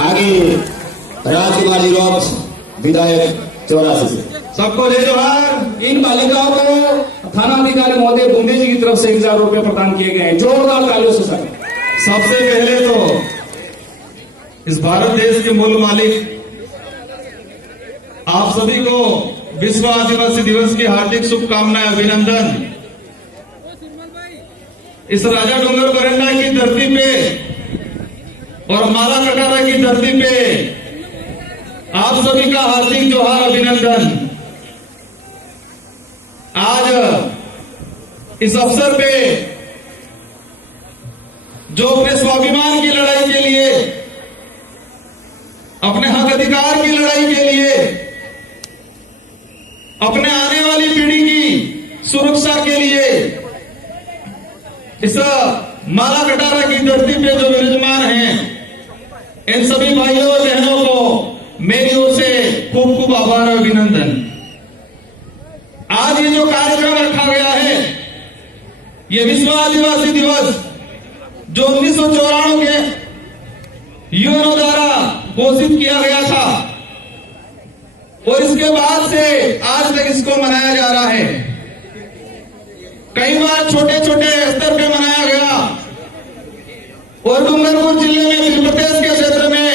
आगे राजकुमार जी रॉक्स विधायक 84 से। सबको जय जोहार। इन बालिकाओं को थानाधिकारी महोदय बुंदी जी की तरफ से 1000 रुपए प्रदान किए गए हैं। जोरदार तालियों से सर। सबसे पहले तो इस भारत देश के मूल मालिक आप सभी को विश्व आदिवासी दिवस की हार्दिक शुभकामनाएं, अभिनंदन। इस राजा डूंगर बरंडा की धरती पे और माला कटारा की धरती पे आप सभी का हार्दिक जोहार, अभिनंदन। आज इस अवसर पे जो अपने स्वाभिमान की लड़ाई के लिए, अपने हक अधिकार की लड़ाई के लिए, अपने आने वाली पीढ़ी की सुरक्षा के लिए इस माला कटारा की धरती पे जो विराजमान हैं, इन सभी भाइयों और बहनों को मेरी ओर से खूब खूब आभार और अभिनंदन। आज ये जो कार्यक्रम रखा गया है, ये विश्व आदिवासी दिवस जो 1994 के यूएनओ द्वारा घोषित किया गया था और इसके बाद से आज तक इसको मनाया जा रहा है। कई बार छोटे छोटे स्तर पे मनाया गया और डूंगरपुर जिले में बिलप्रदेश के क्षेत्र में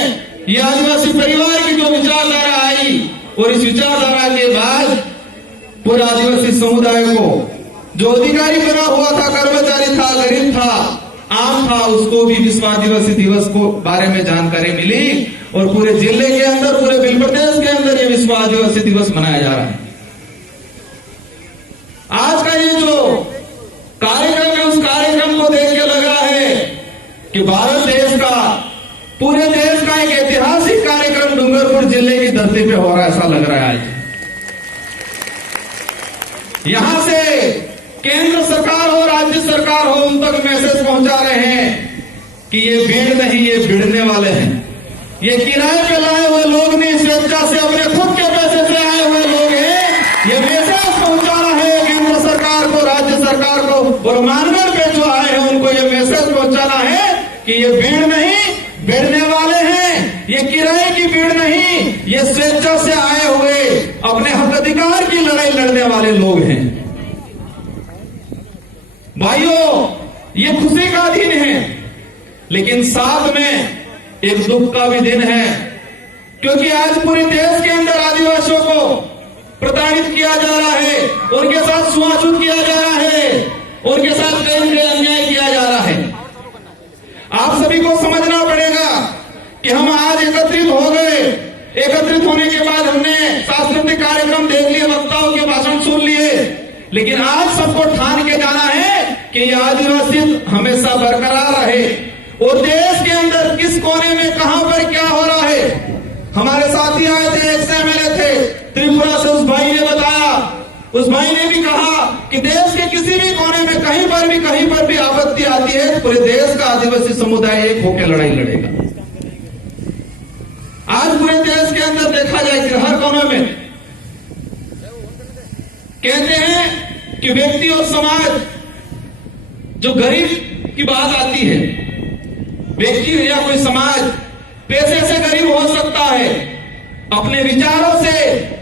ये आदिवासी परिवार की जो विचारधारा आई और इस विचारधारा के बाद पूरे आदिवासी समुदाय को जो अधिकारी बना हुआ था, कर्मचारी था, गरीब था, आम था, उसको भी विश्व आदिवासी दिवस को बारे में जानकारी मिली और पूरे जिले के अंदर, पूरे बिलप्रदेश के अंदर ये विश्व आदिवासी दिवस मनाया जा रहा है। आज का ये जो कार्यक्रम है, उस कार्यक्रम को देख के लगा है कि भारत देश का, पूरे देश का एक ऐतिहासिक कार्यक्रम डूंगरपुर जिले की धरती पे हो रहा है, ऐसा लग रहा है आज। यहां से केंद्र सरकार हो, राज्य सरकार हो, उन तक मैसेज पहुंचा रहे हैं कि ये भीड़ नहीं, ये भिड़ने वाले हैं। ये किराए पे लाए हुए लोग नहीं, स्वेच्छा से अपने खुद के पैसे से आए हुए लोग हैं। ये मैसेज पहुंचाना है केंद्र सरकार को, राज्य सरकार को और मानगढ़ पे जो आए हैं उनको ये मैसेज पहुंचाना है कि ये भीड़ नहीं, भिड़ने वाले हैं। ये किराए की भीड़ नहीं, ये स्वेच्छा से आए हुए अपने हक अधिकार की लड़ाई लड़ने वाले लोग हैं। भाइयों, ये खुशी का दिन है, लेकिन साथ में एक दुख का भी दिन है, क्योंकि आज पूरे देश के अंदर आदिवासियों को प्रताड़ित किया जा रहा है, उनके साथ छुआछूत किया जा रहा है, उनके साथ कई अन्याय किया जा रहा है। आप सभी को समझना पड़ेगा कि हम आज एकत्रित हो गए। एकत्रित होने के बाद हमने सांस्कृतिक कार्यक्रम देख लिए, वक्ताओं के भाषण सुन लिए, लेकिन आज सबको ठान के जाना है कि ये आदिवासी हमेशा बरकरार रहे और देश के अंदर किस कोने में कहां पर क्या हो रहा है। हमारे साथी आए थे, एक एमएलए थे त्रिपुरा से, उस भाई ने बताया, उस भाई ने भी कहा कि देश के किसी भी कोने में कहीं पर भी आपत्ति आती है तो पूरे देश का आदिवासी समुदाय एक होकर लड़ाई लड़ेगा। आज पूरे देश के अंदर देखा जाए कि हर कोने में कहते हैं कि व्यक्ति और समाज, जो गरीब की बात आती है, व्यक्ति या कोई समाज पैसे से गरीब हो सकता है, अपने विचारों से,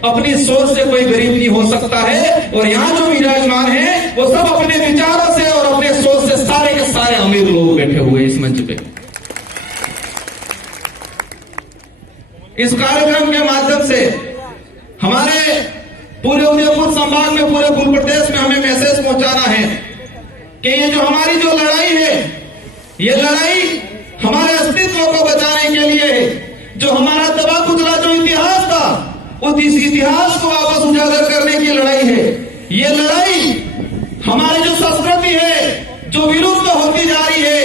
अपनी सोच से कोई गरीब नहीं हो सकता है। और यहां जो विराजमान है वो सब अपने विचारों से और अपने सोच से सारे के सारे अमीर लोग बैठे हुए इस मंच पे। इस कार्यक्रम के माध्यम से हमारे पूरे उदयपुर संभाग में, पूरे पूर्व प्रदेश में हमें मैसेज पहुंचाना है कि ये जो हमारी जो लड़ाई है, ये लड़ाई हमारे अस्तित्व को बचाने के लिए है। जो हमारा दबा कुचला जो इतिहास था, उस इतिहास को वापस उजागर करने की लड़ाई है। ये लड़ाई हमारी जो संस्कृति है, जो विलुप्त होती जा रही है,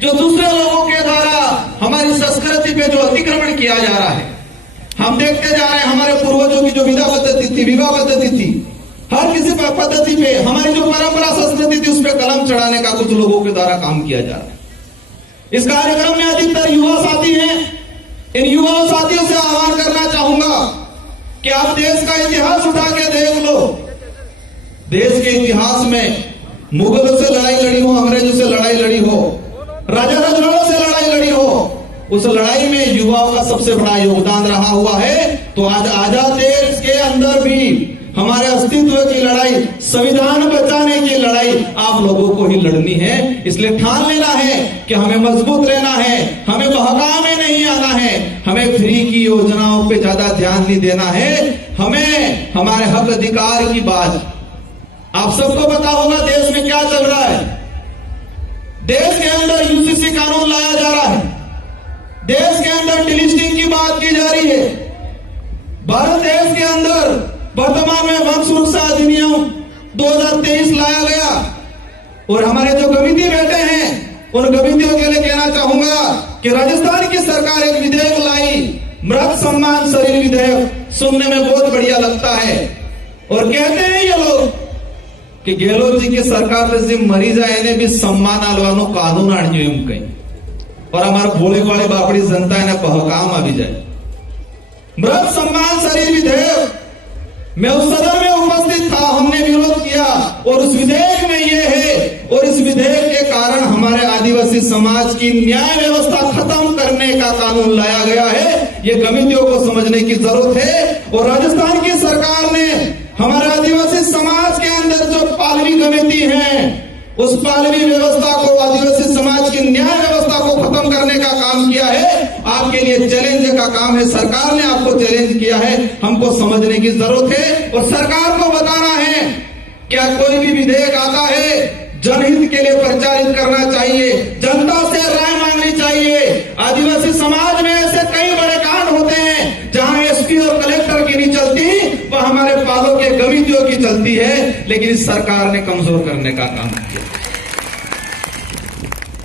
जो दूसरे लोगों के द्वारा हमारी संस्कृति पे जो अतिक्रमण किया जा रहा है। हम देखते जा रहे हैं हमारे पूर्वजों की जो विधा पद्धति थी, विवाह पद्धति थी, हर किसी पद्धति पे हमारी जो परंपरा संस्कृति थी, उस पर कलम चढ़ाने का कुछ लोगों के द्वारा काम किया जा रहा है। इस कार्यक्रम में अधिकतर युवा साथी हैं। इन युवा साथियों से आह्वान करना चाहूंगा कि आप देश का इतिहास उठा के देख लो। देश के इतिहास में मुगलों से लड़ाई लड़ी हो, अंग्रेजों से लड़ाई लड़ी हो, राजा रजवाड़ों से लड़ाई लड़ी हो, उस लड़ाई में युवाओं का सबसे बड़ा योगदान रहा हुआ है। तो आज आजाद देश के अंदर भी हमारे अस्तित्व की लड़ाई, संविधान बचाने की लड़ाई आप लोगों को ही लड़नी है। इसलिए ठान लेना है कि हमें मजबूत रहना है, हमें बहकाव में नहीं आना है, हमें फ्री की योजनाओं पे ज्यादा ध्यान नहीं देना है, हमें हमारे हक अधिकार की बात। आप सबको पता होगा देश में क्या चल रहा है। देश के अंदर यूसीसी कानून लाया जा रहा है, देश के अंदर डिलिस्टिंग की बात की जा रही है। भारत देश के अंदर वर्तमान में वन सुरक्षा अधिनियम 2023 लाया गया और हमारे जो गविंदी बैठे हैं उन गविंदियों के लिए कहना चाहूंगा कि राजस्थान की सरकार एक विधेयक लाई, मृत सम्मान शरीर विधेयक। सुनने में बहुत बढ़िया लगता है और कहते हैं ये लोग कि गहलोत जी की सरकार से मरी जाए ने भी सम्मान आलवानो कानून आणियो एम कहीं और हमारे भोले वाले बापड़ी जनता ने बहकाम आ भी जाए। मृत सम्मान शरीर विधेयक, मैं उस सदन में उपस्थित था, हमने विरोध किया और उस विधेयक में ये है और इस विधेयक के कारण हमारे आदिवासी समाज की न्याय व्यवस्था खत्म करने का कानून लाया गया है। ये गमितियों को समझने की जरूरत है। और राजस्थान की सरकार ने हमारे आदिवासी समाज के अंदर जो पालवी गमिति है उस पालवी व्यवस्था को, आदिवासी समाज की न्याय व्यवस्था को खत्म करने का काम किया है। आपके लिए चैलेंज का काम है, सरकार ने आपको चैलेंज किया है, हमको समझने की जरूरत है और सरकार को बताना है क्या कोई भी विधेयक आता है जनहित के लिए प्रचारित करना चाहिए, जनता से राय मांगनी चाहिए। आदिवासी समाज में ऐसे कई बड़े कांड होते हैं जहां एसपी और कलेक्टर की नहीं चलती, वह हमारे पालों के गमितियों की चलती है, लेकिन इस सरकार ने कमजोर करने का काम किया।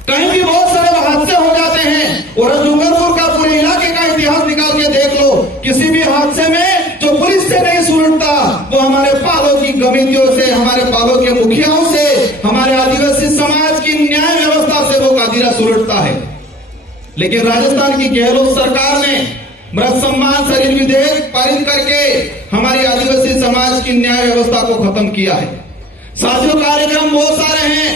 कहीं भी बहुत सारे हादसे हो जाते हैं और डूंगरपुर का पूरे इलाके का इतिहास निकाल के देख लो, किसी भी हादसे में जो पुलिस से नहीं सुलझता वो हमारे पालों की गमितियों से, हमारे पालों के मुखियाओं से, हमारे आदिवासी समाज की न्याय व्यवस्था से वो कादिरा सुलझता है। लेकिन राजस्थान की गहलोत सरकार ने मृत सम्मान शरीर विधेयक पारित करके हमारी आदिवासी समाज की न्याय व्यवस्था को खत्म किया है। साथियों, कार्यक्रम बहुत सारे हैं,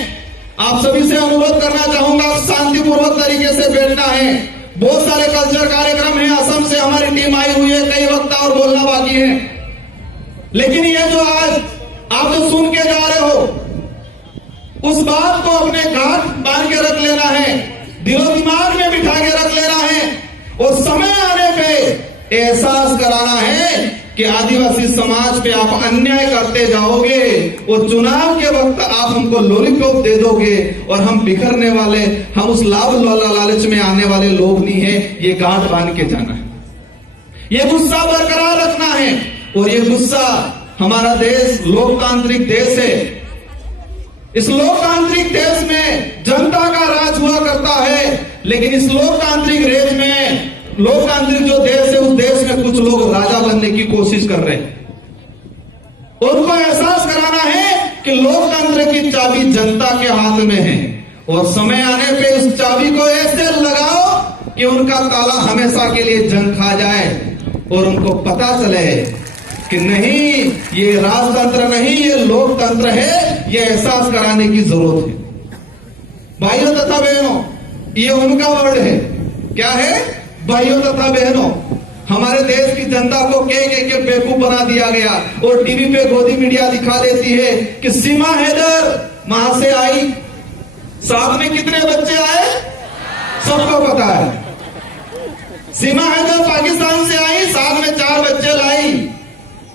आप सभी से अनुरोध करना चाहूंगा शांतिपूर्वक तरीके से बैठना है। बहुत सारे कल्चर कार्यक्रम हैं, असम से हमारी टीम आई हुई है, कई वक्ता और बोलना बाकी है। लेकिन ये जो आज आप जो सुन के जा रहे हो उस बात को अपने गांठ बांध के रख लेना है, दिलो दिमाग में बिठा के रख लेना है और समय आने पे एहसास कराना है कि आदिवासी समाज पे आप अन्याय करते जाओगे और चुनाव के वक्त आप हमको लॉलीपॉप दे दोगे और हम बिखरने वाले, हम उस लाभ लालच में आने वाले लोग नहीं है। ये गांठ बांध के जाना है, ये गुस्सा बरकरार रखना है। और ये गुस्सा, हमारा देश लोकतांत्रिक देश है, इस लोकतांत्रिक देश में जनता का राज हुआ करता है, लेकिन इस लोकतांत्रिक देश में, लोकतांत्रिक जो देश है उस देश में कुछ लोग राजा बनने की कोशिश कर रहे हैं। उनको एहसास कराना है कि लोकतंत्र की चाबी जनता के हाथ में है और समय आने पे उस चाबी को ऐसे लगाओ कि उनका ताला हमेशा के लिए जंग खा जाए और उनको पता चले कि नहीं, ये राजतंत्र नहीं, ये लोकतंत्र है। ये एहसास कराने की जरूरत है। भाइयों तथा बहनों, ये उनका वर्ड है, क्या है? भाइयों तथा बहनों, हमारे देश की जनता को कह के बेवकूफ बना दिया गया और टीवी पे गोदी मीडिया दिखा देती है कि सीमा हैदर वहां से आई, साथ में कितने बच्चे आए सबको पता है। सीमा हैदर पाकिस्तान से आई, साथ में 4 बच्चे लाई।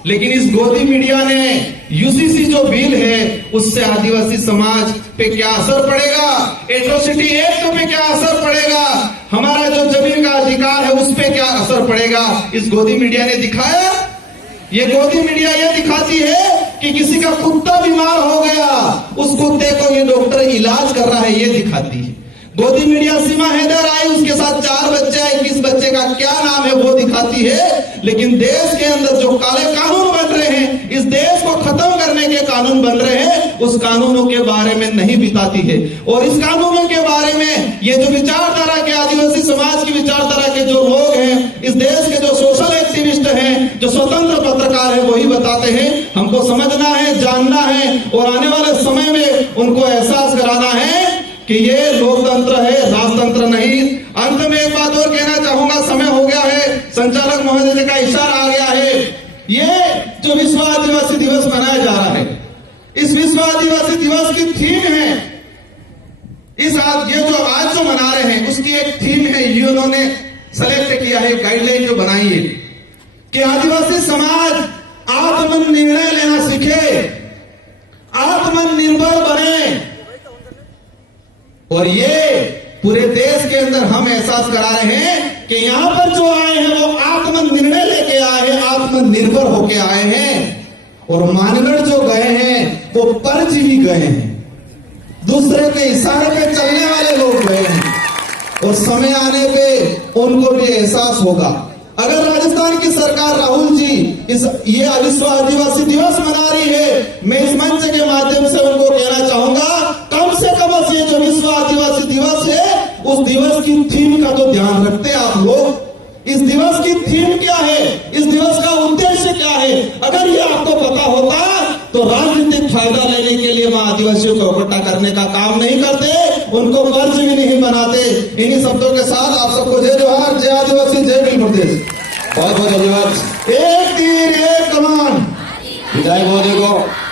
लेकिन इस गोदी मीडिया ने यूसीसी जो बिल है उससे आदिवासी समाज पे क्या असर पड़ेगा, एट्रोसिटी एक्ट पे क्या असर पड़ेगा, हमारा जो जमीन का अधिकार है उस पे क्या असर पड़ेगा, इस गोदी मीडिया ने दिखाया। ये गोदी मीडिया ये दिखाती है कि किसी का कुत्ता बीमार हो गया, उस कुत्ते को ये डॉक्टर इलाज कर रहा है, ये दिखाती है। गोदी मीडिया सीमा हैदर आई, उसके साथ 4 बच्चे आए, किस बच्चे का क्या नाम है वो दिखाती है। लेकिन देश के अंदर जो काले कानून बन रहे हैं, इस देश को खत्म करने के कानून बन रहे हैं, उस कानूनों के बारे में नहीं बताती है। और इस कानूनों के बारे में ये जो विचारधारा के, आदिवासी समाज की विचारधारा के जो लोग हैं, इस देश के जो सोशल एक्टिविस्ट हैं, जो स्वतंत्र पत्रकार है, वही बताते हैं। हमको समझना है, जानना है और आने वाले समय में उनको एहसास कराना है कि ये लोकतंत्र है, राजतंत्र नहीं। अंत में एक बात और कहना चाहूंगा, समय हो गया है, संचालक महोदय का इशारा आ गया है। ये जो विश्व आदिवासी दिवस मनाया जा रहा है, इस विश्व आदिवासी दिवस की थीम है, ये जो आज जो मना रहे हैं उसकी एक थीम है, ये उन्होंने सेलेक्ट किया है, गाइडलाइन जो बनाई है कि आदिवासी समाज आत्मनिर्णय लेना सीखे, आत्मनिर्भर बने। और ये पूरे देश के अंदर हम एहसास करा रहे हैं कि यहां पर जो आए हैं वो आत्मनिर्णय लेके आए हैं, आत्मनिर्भर होके आए हैं। और मानगढ़ जो गए हैं वो परजीवी गए हैं, दूसरे के इशारे पे चलने वाले लोग गए हैं। और समय आने पे उनको भी एहसास होगा। अगर राजस्थान की सरकार, राहुल जी, ये विश्व आदिवासी दिवस मना रही है, मैं इस मंच के माध्यम से उनको कहना चाहूंगा, कम से कम ये जो विश्व आदिवासी दिवस है उस दिवस की थीम का तो ध्यान रखते आप लोग। इस दिवस की थीम क्या है, इस दिवस का उद्देश्य क्या है, अगर ये आपको पता होता तो राजनीतिक फायदा लेने के लिए वहां आदिवासियों को इकट्ठा करने का काम नहीं करते, उनको कर्ज भी नहीं बनाते। इन्हीं शब्दों के साथ आप सबको जय जोहार, जय आदिवासी, जय भीम प्रदेश। बहुत बहुत धन्यवाद एक तीर एक कमान। विधायक महोदय को